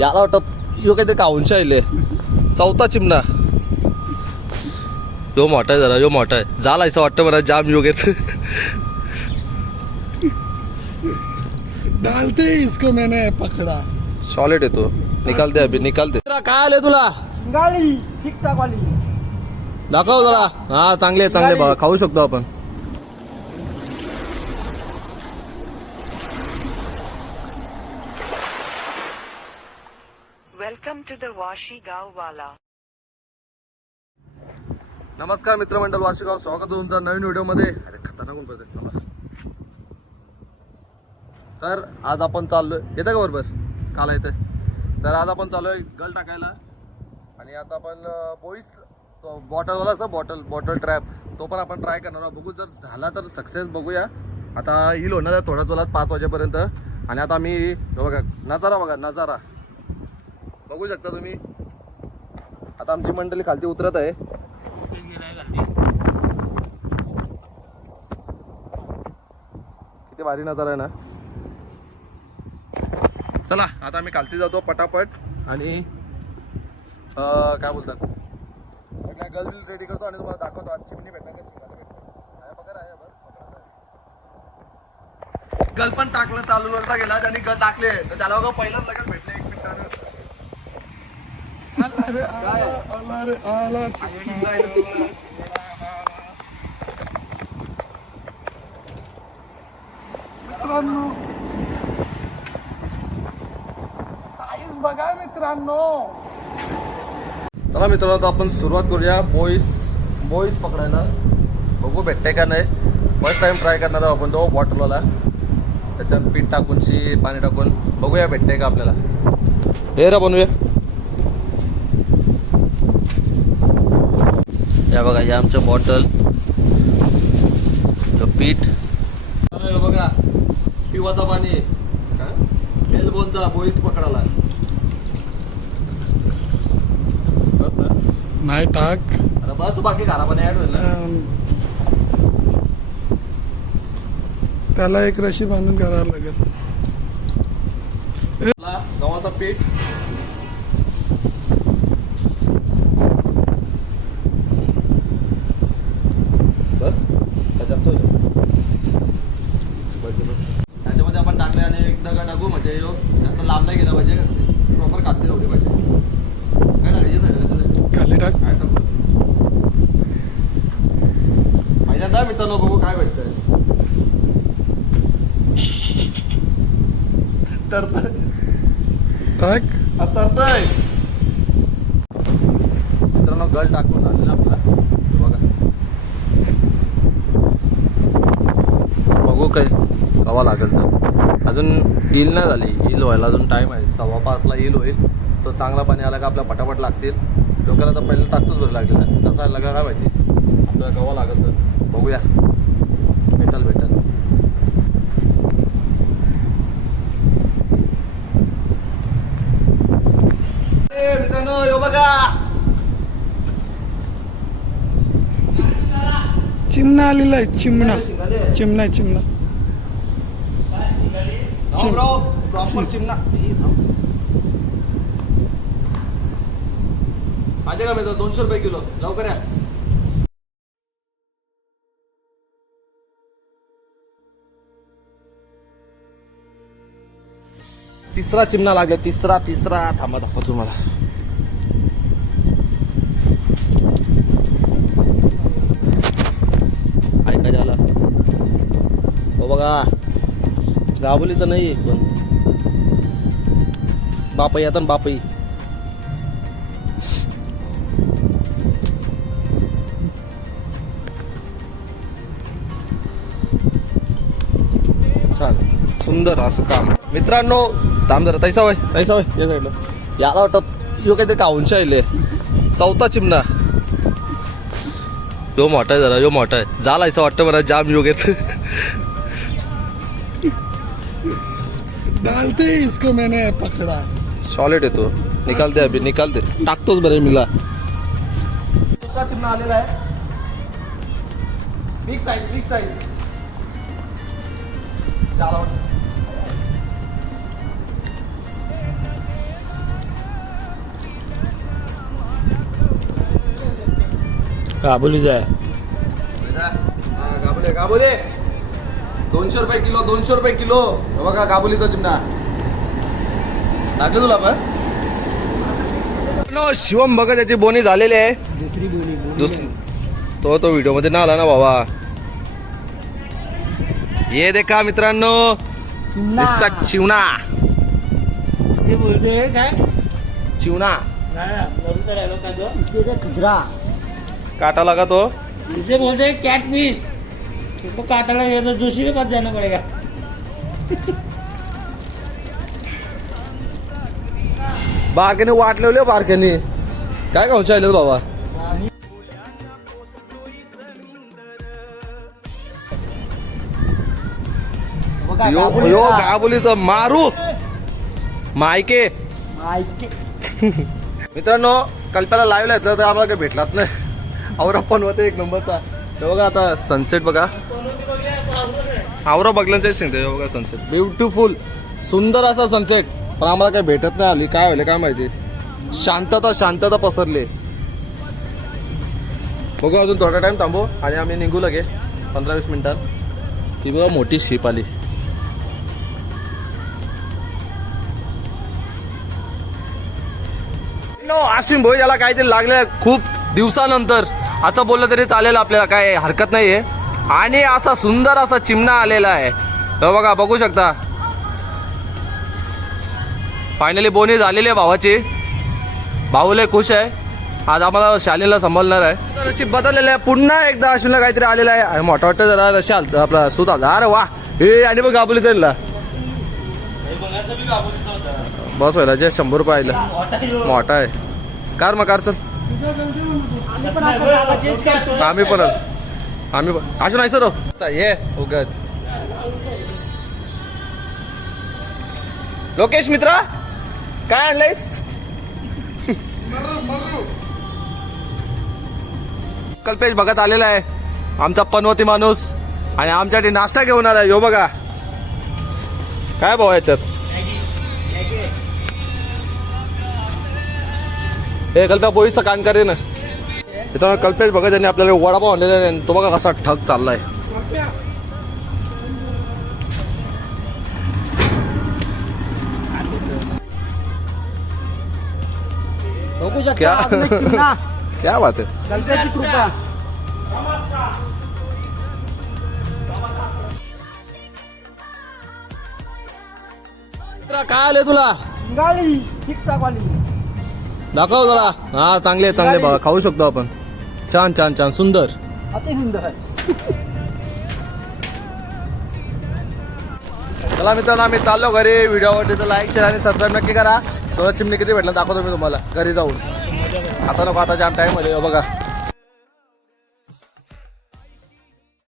याला वाटत यो काहीतरी काउंशा आले चौथा चिमणा. यो मोठा आहे जरा यो मोठा आहे. झाला असं वाटतं मला जाम योग येत डालते ही इसको मैंने पकड़ा. सॉलिड येतो निकालते अभि निकालते काय आले तुला? गाडी ठीकठाक वाली. दाखव जरा. हा चांगले चांगले बघा खाऊ शकतो आपण. The Wala. नमस्कार मित्रमंडळ वार्षिकावर स्वागत तुमचा नवीन व्हिडिओमध्ये. अरे खतरनाक ऊन पडतंय. थांबा. तर आज आपण चाललोय येतं का बरोबर? काला येतं तर आज आपण चाललोय गल टाकायला. आणि आता आपण बोईस बॉटलवालाच बॉटल बॉटल ट्रॅप. तो पण आपण ट्राय करणार आहोत. बघू जर झाला तर सक्सेस बघूया. आता येईल होणार आहे थोड्याच वेळात पाच वाजेपर्यंत. आणि आता मी बघा नजारा बघा नजारा. बघू शकता तुम्ही. आता आमची मंडळी खालती उतरत आहे. किती भारी नजारा आहे ना. चला आता आम्ही खालती जातो पटापट आणि काय बोलतात? सगळ्या गर्ल रेडी करतो आणि तुम्हाला दाखवतो. आजची मी भेटणार शिकायला भेटणार. गल पण टाकलं चालू नव्हता गेला त्यांनी गल टाकले तर त्याला बघा पहिलाच लगेच भेटले एक मिनिटानं अल्लाह रे आला अल्लाह रे आला चिमणा, आला, चिमणा, आला. मित्रांनो साईज बघा मित्रांनो चला मित्रांनो आपण सुरुवात करूया. बॉईस बॉईस पकडायला. बघू भेटते का नाही. फर्स्ट टाइम ट्राय करणार आहोत आपण तो बॉटलवाला त्याच्यात पीठ टाकून शी पाणी टाकून. बघूया भेटते का आपल्याला. हे रा बनवूया. या बघा हे आमचं बॉटल पीठ. हे बघा पिवाचा पाणी एल्बोनचा बॉईस पकडायला बस ना? नाही टाक. अरे बस तू बाकी घरा पण ऍड होईल त्याला एक रशी बांधून करावं लागेल. गव्हाचा पीठ बस का जास्त होईल बस, बस. त्याच्यामध्ये आपण टाकले आणि एक दगड टाकू म्हणजे ह्यो जास्त लांब नाही गेला पाहिजे प्रॉपर खाद्य ठेवले पाहिजे काय टाकायचे सगळं त्याचं? खाली टाक काय टाकू पहिल्यांदा मित्रांनो बघू काय भेटतंय. तर टाक तरतय. मित्रांनो गल टाकून झालेला आपला. बघा. बघू काय कवा लागेल तर. अजून येईल नाही झाली. येईल व्हायला अजून टाईम आहे. सव्वा पाचला येईल होईल. तो चांगला पाणी आला का आपल्या पटापट लागतील. डोक्याला तर पहिलं टाकतोच बरं लागलेला कसा आहे लागा काय माहिती. आपल्याला कवा लागेल तर. बघूया. भेटल भेटल ए, मित्रांनो यो बघा चिमणा आलेला आहे चिमणा चिमणा आहे, चिमणा हो ब्रो प्रॉपर चिमणा माझे का मिळतो दोनशे रुपये किलो लवकर या तिसरा चिमणा लागला तिसरा तिसरा. थांबा दाखव तुम्हाला. ऐका झाला हो बघा. गाबोलीचं नाही पण बापई आता बापई सुंदर असं काम. मित्रांनो थांब जरा तैसा वय तैसा वय या साईडला. याला वाटत यो काहीतरी काउंशा आले चौथा चिमणा. यो मोठा आहे जरा यो मोठा आहे. झाला असं वाटतं मला जाम योग येत डालते ही इसको मैंने पकड़ा. सॉलिड येतो निकालते अभि निकालते टाकतोच बरे मिला. दुसरा चिन्ह आलेला आहे. बिग साईज बिग साईज काबुलीच आहे हा, गाबोले गाबोले दोनशे रुपये किलो दोनशे रुपये किलो. हे बघा गाबोलीचा चिमणा. टाकलं तुला पण नो शिवम बघा त्याची बोनी झालेली आहे. दुसरी दुस तो तो व्हिडिओमध्ये ना आला ना बाबा ये देखा मित्रांनो. चिमणा. दिसता चिवणा. बोलतोय काय? चिवणा. खुजरा. काटा लगा तो। इसे बोलते हैं कैट फिश इसको काटना है तो जोशी के पास जाना पड़ेगा। बारक्याने वाट लावले बारक्याने काय खाऊन चालले बाबा? यो यो का? गाबोलीचं मारू। मायके। माहिती मित्रांनो कल्प्याला लाईव्ह आहे तर आम्हाला काही भेटलाच नाही. आवरा पण होते एक नंबरचा. हे बघा आता सनसेट बघा. आवरा बघल्याचं सांगते बघा सनसेट ब्युटिफुल सुंदर असा सनसेट पण आम्हाला काही भेटत नाही आली. काय व्हायला काय माहिती? शांतता शांतता पसरली. बघू अजून थोडा टाइम थांबू आणि आम्ही निघू लगे. पंधरा वीस मिनिटात. ती बघा मोठी शिप आली. नो आशिम भाऊ याला काहीतरी लागलं खूप दिवसानंतर. असं बोललं तरी चालेल आपल्याला काय हरकत नाहीये. आणि असा सुंदर असा चिमणा आलेला आहे. तर बघा बघू शकता. फायनली बोनी झालेली आहे भावाची. भाऊ लय खुश आहे. आज आम्हाला शालेला संभालणार आहे. नशीब बदललेलं आहे. पुन्हा एकदा अश्विनला काहीतरी आलेलं आहे. आणि मोठा वाटतं जरा रशाल आपला सुत आला अरे वा. हे आणि मग गाबुली चढला बस व्हायला जे शंभर रुपये आलं मोठा आहे. कार मग कार चल. आम्ही पण आम्ही अजून नाही सर हो. ये उगाच. लोकेश मित्रा काय आणलंयस? कल्पेश बघत आलेला आहे. आमचा पनवती माणूस आणि आमच्यासाठी नाश्ता घेऊन आला यो बघा. काय भाऊ याच्यात? हे कल्प्या पोळीचं कान करे ना मित्रांनो कल्पेश बघा त्यांनी आपल्याला वडापाव आणलेला आहे आणि तो बघा कसा ठग चाललाय. बघू क्या? बात आहे. कल्प्याची कृपा. मित्रा, काय आले तुला? गाळी ठीकठाक वाली. दाखव जरा. हा चांगले चांगले बघा खाऊ शकतो आपण. छान छान छान. सुंदर. अति सुंदर चला मित्रांनो आम्ही चाललो घरी. व्हिडिओ आवडली तर लाईक शेअर आणि सबस्क्राईब नक्की करा. तो चिमणी किती भेटला दाखवतो मी तुम्हाला. घरी जाऊन. आता नको आता जाम टाईममध्ये. बघा.